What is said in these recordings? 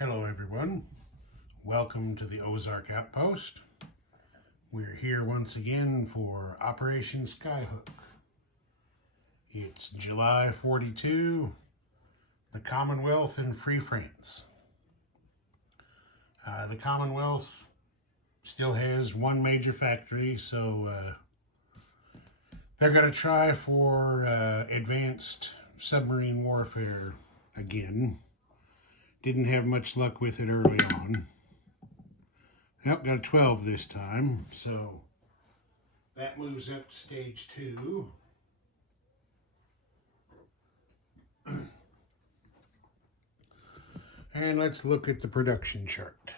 Hello everyone, welcome to the Ozark Outpost. We're here once again for Operation Skyhook. It's July 42, the Commonwealth and Free France. The Commonwealth still has one major factory, so they're going to try for advanced submarine warfare again. Didn't have much luck with it early on. Got a 12 this time, so that moves up to stage 2. And let's look at the production chart.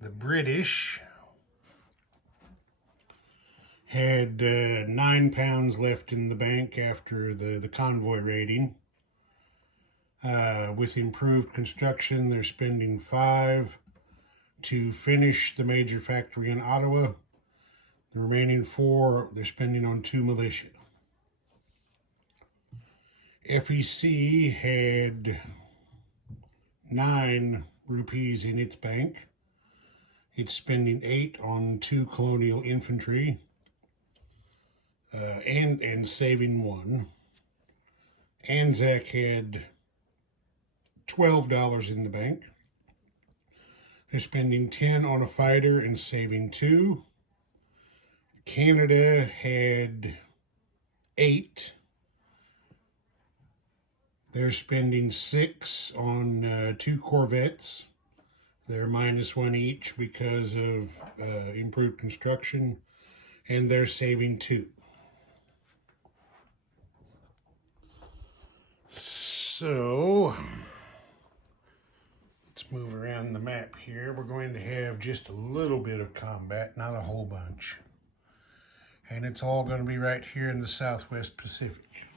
The British had 9 pounds left in the bank after the convoy raiding. With improved construction, they're spending 5 to finish the major factory in Ottawa. The remaining 4 they're spending on 2 militia. FEC had 9 rupees in its bank. It's spending 8 on 2 colonial infantry. And saving 1. Anzac had $12 in the bank. They're spending 10 on a fighter and saving 2. Canada had 8. They're spending 6 on 2 corvettes. They're -1 each because of improved construction, and they're saving 2. So, let's move around the map here. We're going to have just a little bit of combat, not a whole bunch. And it's all going to be right here in the Southwest Pacific.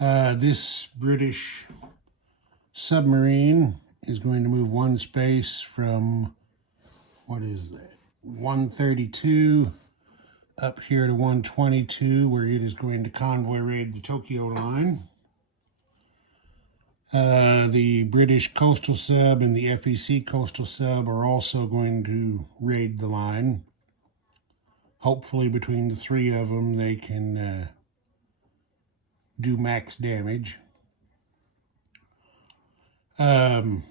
This British submarine is going to move 1 space from, what is that, 132 up here to 122, where it is going to convoy raid the Tokyo line. The British coastal sub and the FEC coastal sub are also going to raid the line. Hopefully between the 3 of them they can do max damage. The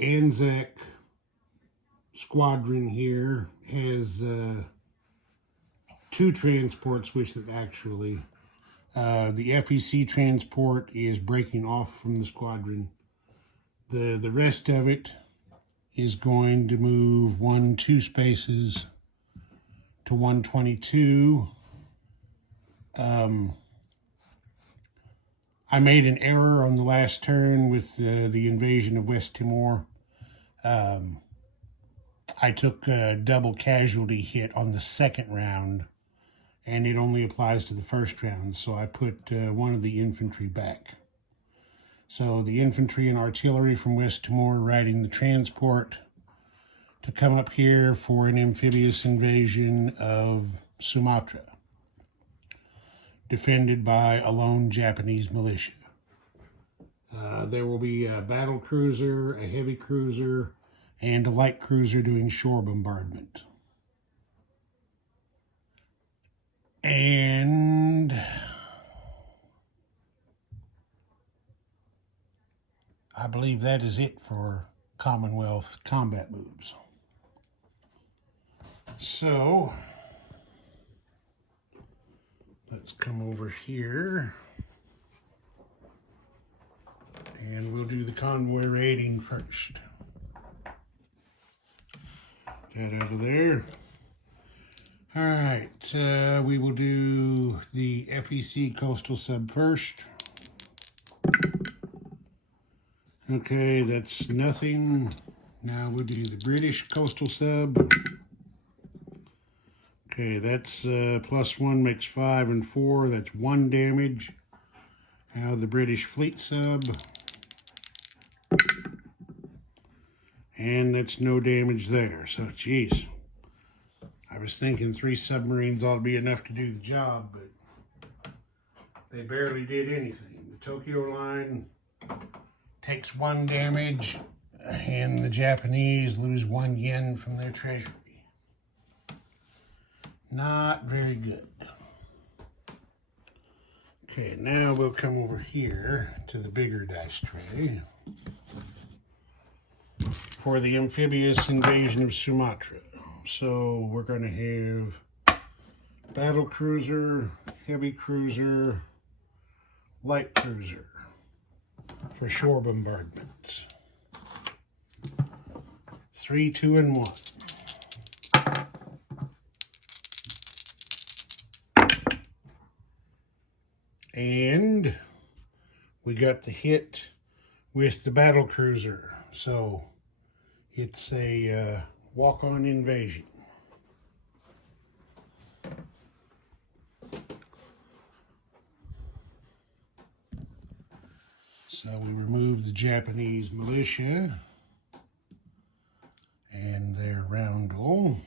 Anzac squadron here has 2 transports, which actually the FEC transport is breaking off from the squadron. The rest of it is going to move 2 spaces to 122. I made an error on the last turn with the invasion of West Timor. I took a double casualty hit on the 2nd round, and it only applies to the 1st round, so I put one of the infantry back. So the infantry and artillery from West Timor riding the transport to come up here for an amphibious invasion of Sumatra, defended by a lone Japanese militia. There will be a battle cruiser, a heavy cruiser, and a light cruiser doing shore bombardment. And I believe that is it for Commonwealth combat moves. So, let's come over here and we'll do the convoy raiding first. That out of there. All right, we will do the FEC coastal sub first. Okay, that's nothing. Now we'll do the British coastal sub. Okay, that's +1 makes 5 and 4. That's 1 damage. Now the British fleet sub. And that's no damage there. So, geez. I was thinking 3 submarines ought to be enough to do the job, but they barely did anything. The Tokyo line takes 1 damage, and the Japanese lose 1 yen from their treasury. Not very good. Okay, now we'll come over here to the bigger dice tray for the amphibious invasion of Sumatra. So we're going to have battle cruiser, heavy cruiser, light cruiser for shore bombardments. 3, 2, and 1. And we got the hit with the battle cruiser. So it's a walk-on invasion. So we remove the Japanese militia and their roundel.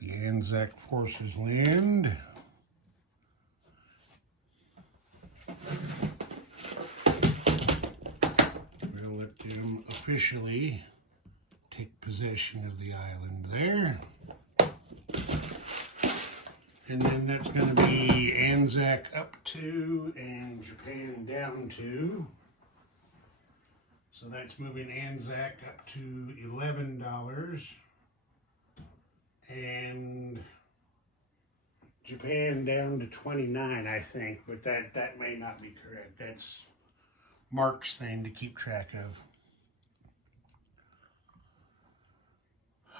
The Anzac forces land. We'll let them officially take possession of the island there. And then that's going to be Anzac up to and Japan down to. So that's moving Anzac up to $11 and Japan down to 29, I think, but that may not be correct. That's Mark's thing to keep track of.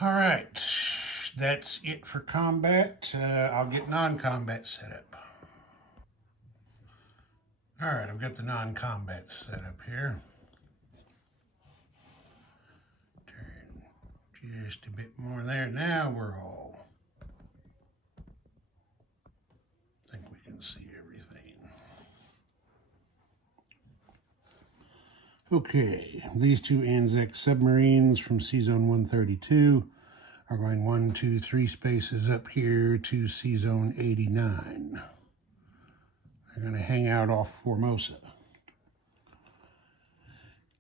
All right, that's it for combat. I'll get non-combat set up. All right, I've got the non-combat set up here. Just a bit more there. Now we're all, I think we can see everything. Okay, these 2 Anzac submarines from C-Zone 132 are going 1, 2, 3 spaces up here to C-Zone 89. They're going to hang out off Formosa.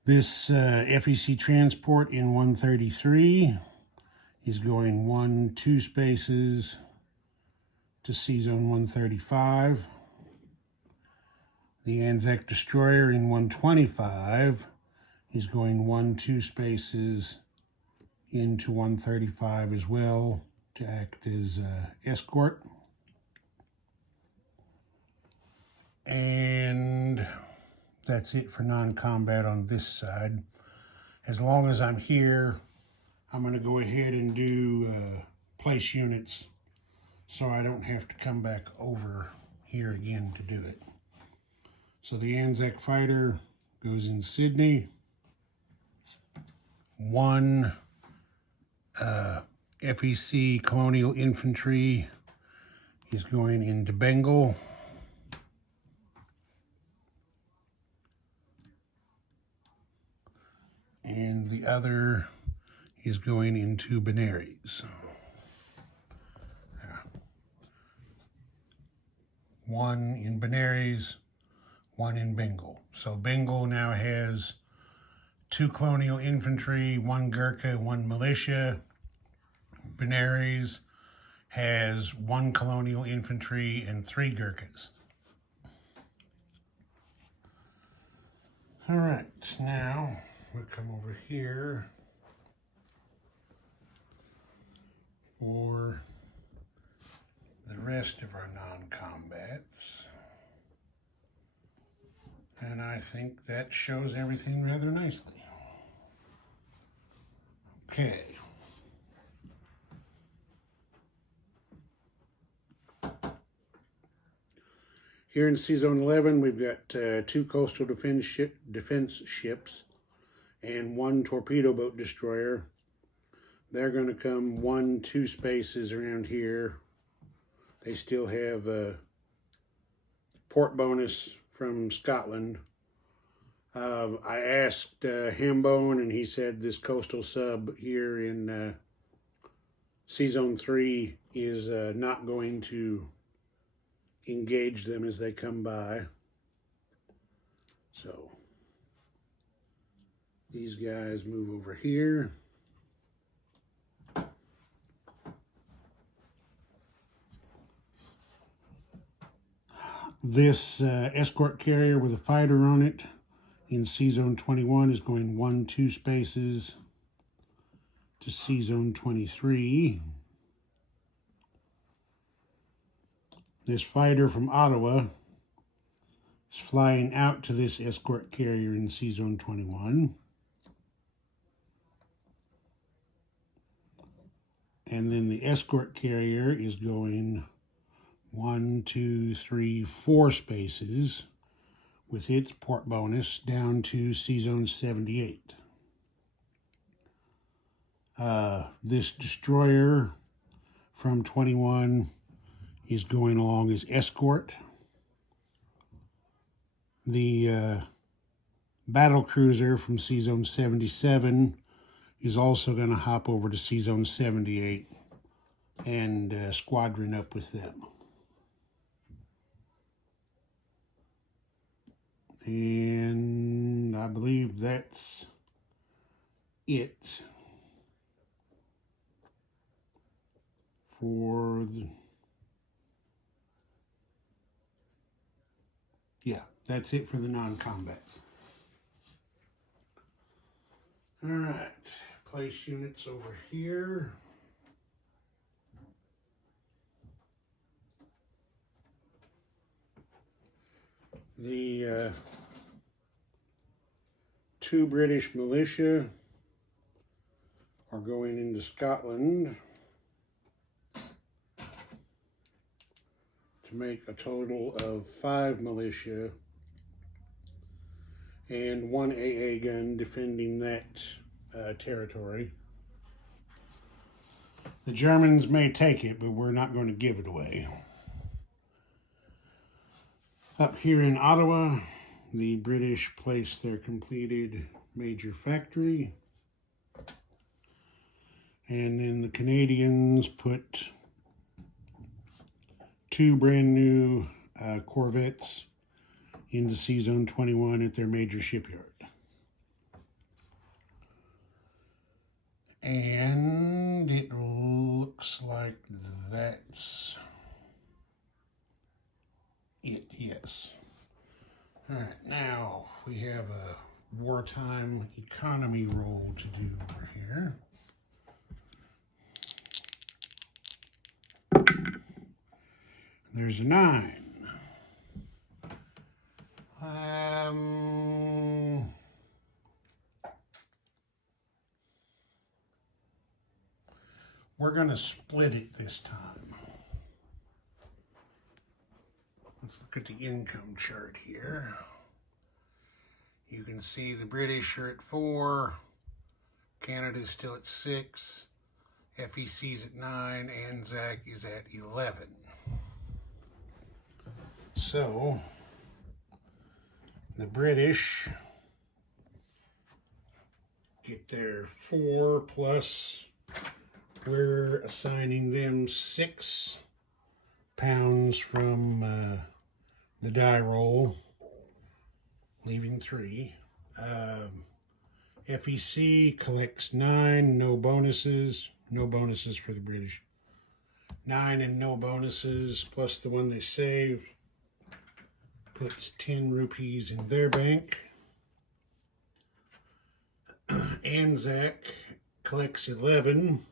This FEC transport in 133 is going 1, 2 spaces to C-Zone 135. The Anzac destroyer in 125 is going 1, 2 spaces into 135 as well to act as escort. And that's it for non-combat on this side. As long as I'm here, I'm going to go ahead and do place units so I don't have to come back over here again to do it. So the Anzac fighter goes in Sydney. 1 FEC Colonial Infantry is going into Bengal. And the other is going into Benares. 1 in Benares, 1 in Bengal. So Bengal now has 2 colonial infantry, 1 Gurkha, 1 militia. Benares has 1 colonial infantry and 3 Gurkhas. All right, now we'll come over here for the rest of our non-combats. And I think that shows everything rather nicely. Okay. Here in C-Zone 11, we've got 2 coastal defense ships and 1 torpedo boat destroyer. They're going to come 1, 2 spaces around here. They still have a port bonus from Scotland. I asked Hambone, and he said this coastal sub here in C-Zone 3 is not going to engage them as they come by. So these guys move over here. This escort carrier with a fighter on it in C-Zone 21 is going 1-2 spaces to C-Zone 23. This fighter from Ottawa is flying out to this escort carrier in C-Zone 21. And then the escort carrier is going 1, 2, 3, 4 spaces with its port bonus down to C-Zone 78. This destroyer from 21 is going along as escort. The battle cruiser from C-Zone 77 is also going to hop over to C-Zone 78 and squadron up with them. And I believe that's it for the... Yeah, that's it for the non-combats. All right, place units over here. The 2 British militia are going into Scotland to make a total of 5 militia and 1 AA gun defending that territory. The Germans may take it, but we're not going to give it away. Up here in Ottawa, the British place their completed major factory. And then the Canadians put 2 brand new corvettes into C-Zone 21 at their major shipyard. And it looks like that's it, yes. All right, now we have a wartime economy roll to do over here. There's a 9. We're going to split it this time. Let's look at the income chart here. You can see the British are at 4, Canada's still at 6, FEC's at 9, ANZAC is at 11. So, the British get their 4 plus, we're assigning them 6 pounds from the die roll, leaving 3. FEC collects 9, no bonuses for the British. 9 and no bonuses, plus the one they saved, puts 10 rupees in their bank. ANZAC collects 11,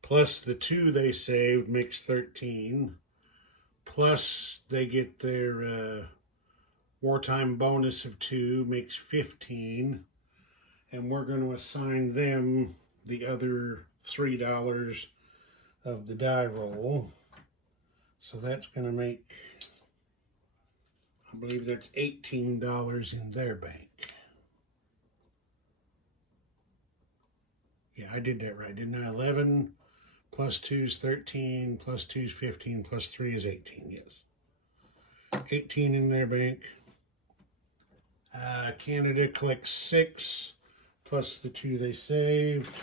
plus the 2 they saved makes 13, plus they get their wartime bonus of 2 makes 15, and we're going to assign them the other $3 of the die roll. So that's going to make, I believe that's $18 in their bank. Yeah, I did that right, didn't I? 11 plus 2 is 13, plus 2 is 15, plus 3 is 18, yes. 18 in their bank. Canada collects 6 plus the 2 they saved.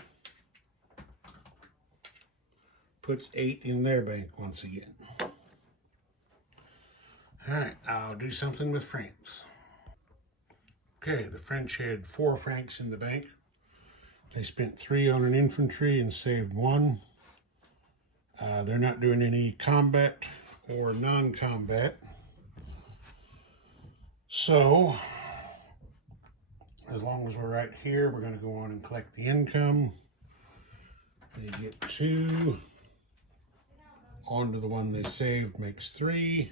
Puts 8 in their bank once again. Alright, I'll do something with France. Okay, the French had 4 francs in the bank. They spent 3 on an infantry and saved 1. They're not doing any combat or non-combat. So, as long as we're right here, we're going to go on and collect the income. They get 2. Onto the one they saved makes 3.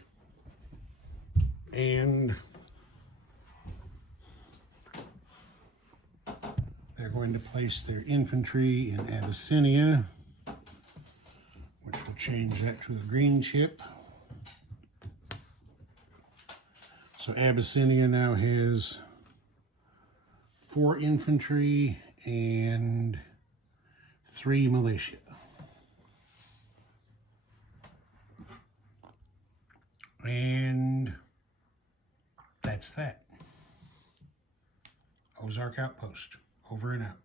And they're going to place their infantry in Abyssinia, which will change that to a green chip. So Abyssinia now has 4 infantry and 3 militia. And that's that. Ozark Outpost. Over and out.